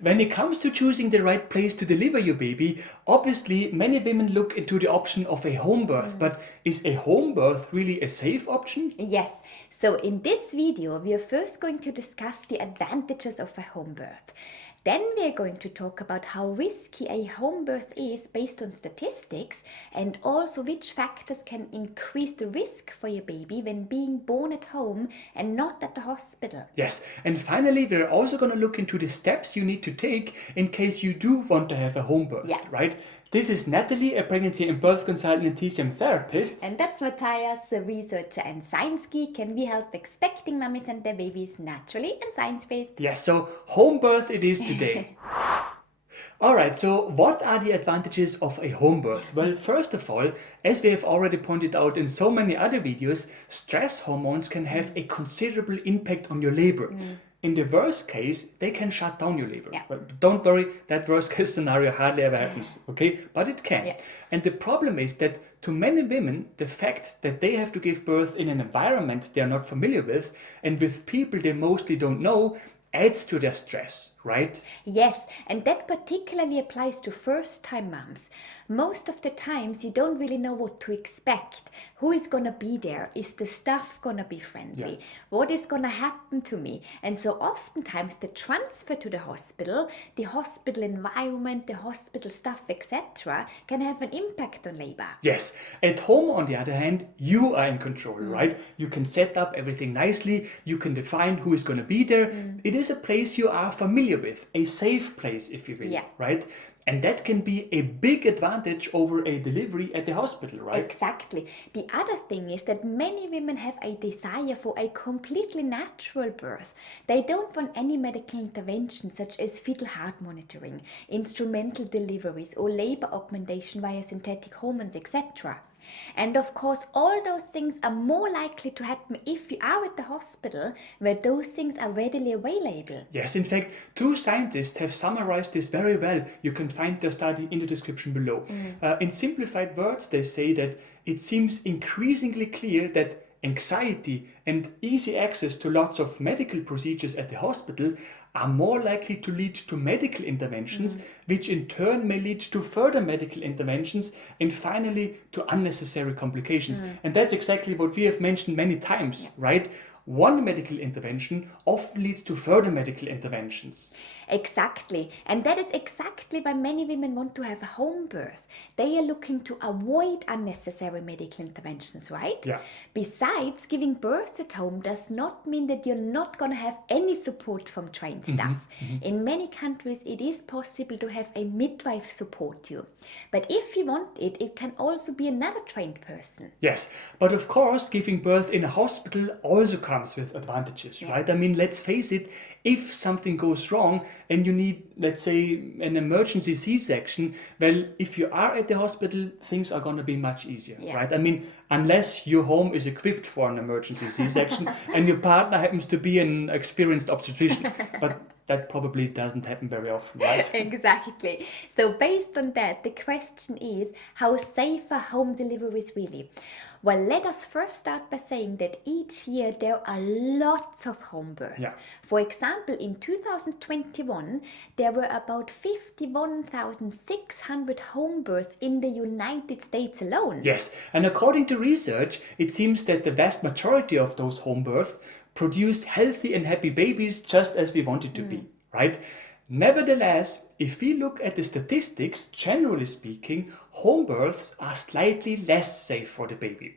When it comes to choosing the right place to deliver your baby, obviously many women look into the option of a home birth, but is a home birth really a safe option? Yes, so in this video we are first going to discuss the advantages of a home birth. Then we are going to talk about how risky a home birth is based on statistics and also which factors can increase the risk for your baby when being born at home and not at the hospital. Yes, and finally we're also going to look into the steps you need to take in case you do want to have a home birth, Yeah. right? This is Natalie, a pregnancy and birth consultant and TCM therapist. And that's Matthias, a researcher and science geek, and we help expecting mummies and their babies naturally and science-based. Yes, so home birth it is today. Alright, so what are the advantages of a home birth? Well, first of all, as we have already pointed out in so many other videos, stress hormones can have a considerable impact on your labor. In the worst case, they can shut down your labor. Yeah. But don't worry, that worst case scenario hardly ever happens, okay? But it can. Yeah. And the problem is that to many women, the fact that they have to give birth in an environment they are not familiar with and with people they mostly don't know adds to their stress, right? Yes, and that particularly applies to first-time moms. Most of the times you don't really know what to expect. Who is gonna be there? Is the staff gonna be friendly? Yeah. What is gonna happen to me? And so oftentimes the transfer to the hospital environment, the hospital staff, etc., can have an impact on labor. Yes, at home on the other hand, you are in control, right? You can set up everything nicely, you can define who is going to be there. It is a place you are familiar with, a safe place if you will, Yeah. right? And that can be a big advantage over a delivery at the hospital, right? Exactly. The other thing is that many women have a desire for a completely natural birth. They don't want any medical intervention such as fetal heart monitoring, instrumental deliveries or labor augmentation via synthetic hormones, etc. And of course, all those things are more likely to happen if you are at the hospital where those things are readily available. Yes, in fact, two scientists have summarized this very well. You can find their study in the description below. In simplified words, they say that it seems increasingly clear that anxiety and easy access to lots of medical procedures at the hospital are more likely to lead to medical interventions, which in turn may lead to further medical interventions and finally to unnecessary complications. And that's exactly what we have mentioned many times, right? One medical intervention often leads to further medical interventions. Exactly. And that is exactly why many women want to have a home birth. They are looking to avoid unnecessary medical interventions, right? Yeah. Besides, giving birth at home does not mean that you're not going to have any support from trained staff. In many countries, it is possible to have a midwife support you. But if you want it, it can also be another trained person. Yes, but of course, giving birth in a hospital also comes with advantages, right? I mean, let's face it, if something goes wrong and you need, let's say, an emergency C-section, well, if you are at the hospital, things are going to be much easier, Yeah. right? I mean, unless your home is equipped for an emergency C-section and your partner happens to be an experienced obstetrician, but that probably doesn't happen very often, right? Exactly. So based on that, the question is, how safe are home deliveries really? Well, let us first start by saying that each year there are lots of home births. Yeah. For example, in 2021, there were about 51,600 home births in the United States alone. Yes, and according to research, it seems that the vast majority of those home births produce healthy and happy babies just as we want it to be, right? Nevertheless, if we look at the statistics, generally speaking, home births are slightly less safe for the baby.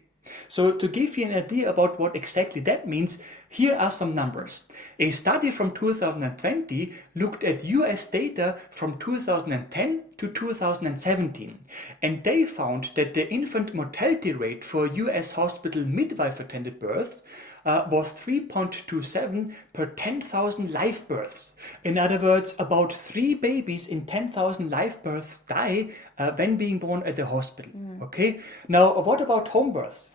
So to give you an idea about what exactly that means, here are some numbers. A study from 2020 looked at US data from 2010 to 2017, and they found that the infant mortality rate for US hospital midwife-attended births was 3.27 per 10,000 live births. In other words, about 3 babies in 10,000 live births die when being born at the hospital. Okay, now what about home births?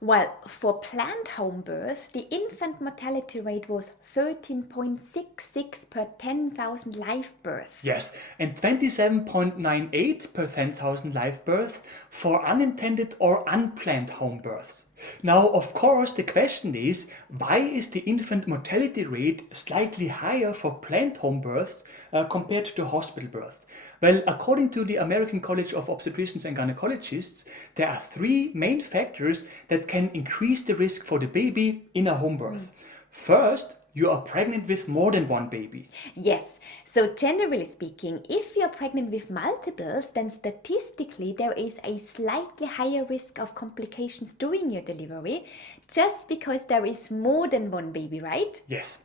Well, for planned home birth, the infant mortality rate was 13.66 per 10,000 live births. Yes, and 27.98 per 10,000 live births for unintended or unplanned home births. Now, of course, the question is, why is the infant mortality rate slightly higher for planned home births compared to hospital births? Well, according to the American College of Obstetricians and Gynecologists, there are three main factors that can increase the risk for the baby in a home birth. First, you are pregnant with more than one baby. Yes, so generally speaking, if you're pregnant with multiples, then statistically there is a slightly higher risk of complications during your delivery, just because there is more than one baby, right? Yes.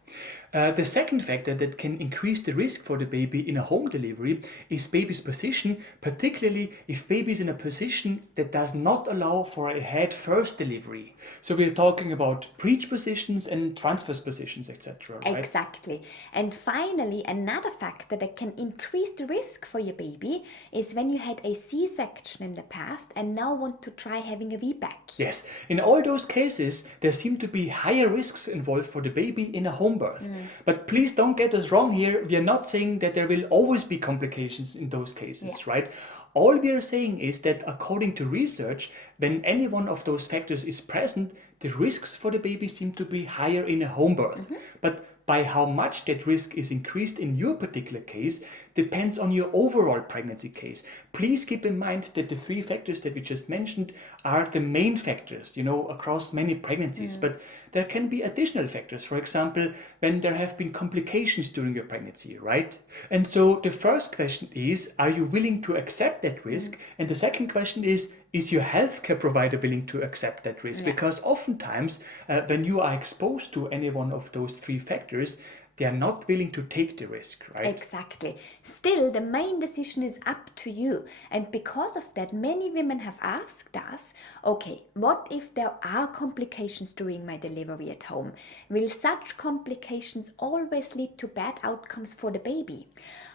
The second factor that can increase the risk for the baby in a home delivery is baby's position, particularly if baby is in a position that does not allow for a head-first delivery. So we're talking about breech positions and transverse positions, etc. Right? Exactly. And finally, another factor that can increase the risk for your baby is when you had a C-section in the past and now want to try having a VBAC. Yes, in all those cases, there seem to be higher risks involved for the baby in a home birth. But please don't get us wrong here. We are not saying that there will always be complications in those cases, right? All we are saying is that according to research, when any one of those factors is present, the risks for the baby seem to be higher in a home birth. But by how much that risk is increased in your particular case depends on your overall pregnancy case. Please keep in mind that the three factors that we just mentioned are the main factors, across many pregnancies. But there can be additional factors, for example, when there have been complications during your pregnancy, right? And so the first question is, are you willing to accept that risk? And the second question is your healthcare provider willing to accept that risk? Because oftentimes, when you are exposed to any one of those three factors, they are not willing to take the risk, right? Exactly. Still, the main decision is up to you. And because of that, many women have asked us, okay, what if there are complications during my delivery at home? Will such complications always lead to bad outcomes for the baby?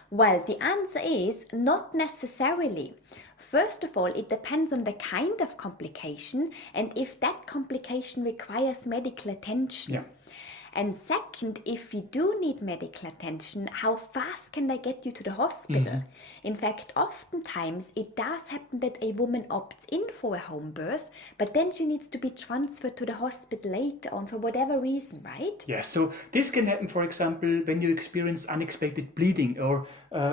Well, the answer is not necessarily. First of all, it depends on the kind of complication and if that complication requires medical attention. Yeah. And second, if you do need medical attention, how fast can they get you to the hospital? In fact, oftentimes it does happen that a woman opts in for a home birth, but then she needs to be transferred to the hospital later on for whatever reason, right? Yes, so this can happen, for example, when you experience unexpected bleeding, or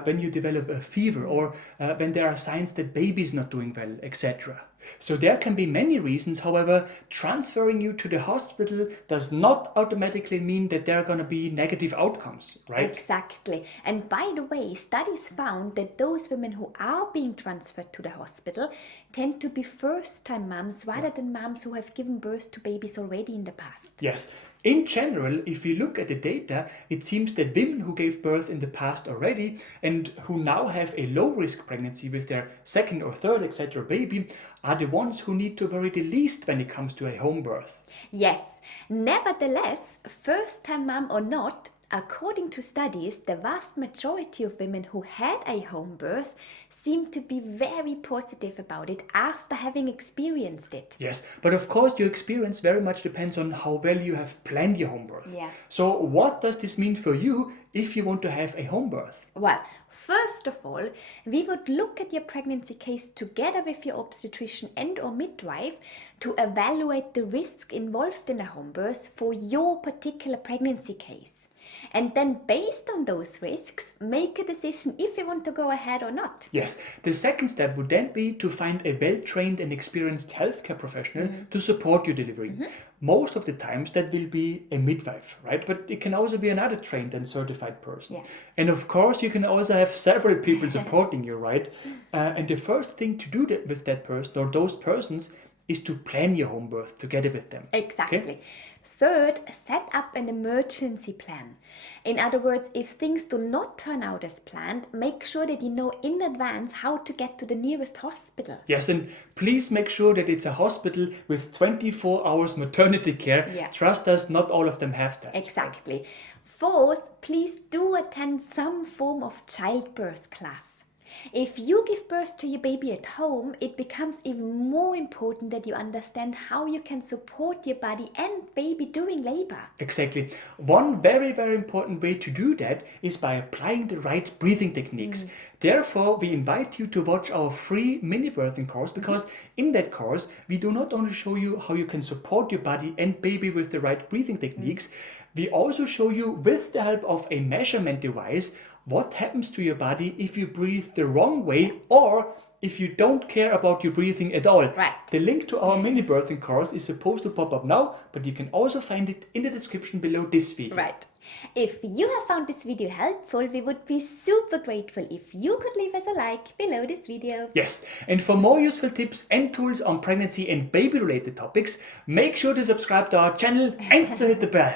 when you develop a fever, or when there are signs that baby is not doing well, etc. So there can be many reasons. However, transferring you to the hospital does not automatically mean that there are going to be negative outcomes, right? Exactly. And by the way, studies found that those women who are being transferred to the hospital tend to be first-time moms rather than moms who have given birth to babies already in the past. Yes. In general, if you look at the data, it seems that women who gave birth in the past already and who now have a low-risk pregnancy with their second or third, etc. baby are the ones who need to worry the least when it comes to a home birth. Yes. Nevertheless, first-time mom or not, according to studies, the vast majority of women who had a home birth seem to be very positive about it after having experienced it. Yes, but of course your experience very much depends on how well you have planned your home birth. Yeah. So what does this mean for you if you want to have a home birth? Well, first of all, we would look at your pregnancy case together with your obstetrician and or midwife to evaluate the risk involved in a home birth for your particular pregnancy case. And then based on those risks, make a decision if you want to go ahead or not. Yes, the second step would then be to find a well-trained and experienced healthcare professional to support your delivery. Most of the times that will be a midwife, right? But it can also be another trained and certified person. Yeah. And of course, you can also have several people supporting you, right? And the first thing to do with that person or those persons is to plan your home birth together with them. Exactly. Okay? Third, set up an emergency plan. In other words, if things do not turn out as planned, make sure that you know in advance how to get to the nearest hospital. Yes, and please make sure that it's a hospital with 24 hours maternity care. Yeah. Trust us, not all of them have that. Exactly. Fourth, please do attend some form of childbirth class. If you give birth to your baby at home, it becomes even more important that you understand how you can support your body and baby during labor. Exactly. One very, very important way to do that is by applying the right breathing techniques. Therefore, we invite you to watch our free mini birthing course, because in that course, we do not only show you how you can support your body and baby with the right breathing techniques, we also show you, with the help of a measurement device, what happens to your body if you breathe the wrong way or if you don't care about your breathing at all. Right. The link to our mini birthing course is supposed to pop up now, but you can also find it in the description below this video. Right. If you have found this video helpful, we would be super grateful if you could leave us a like below this video. Yes, and for more useful tips and tools on pregnancy and baby related topics, make sure to subscribe to our channel and to hit the bell.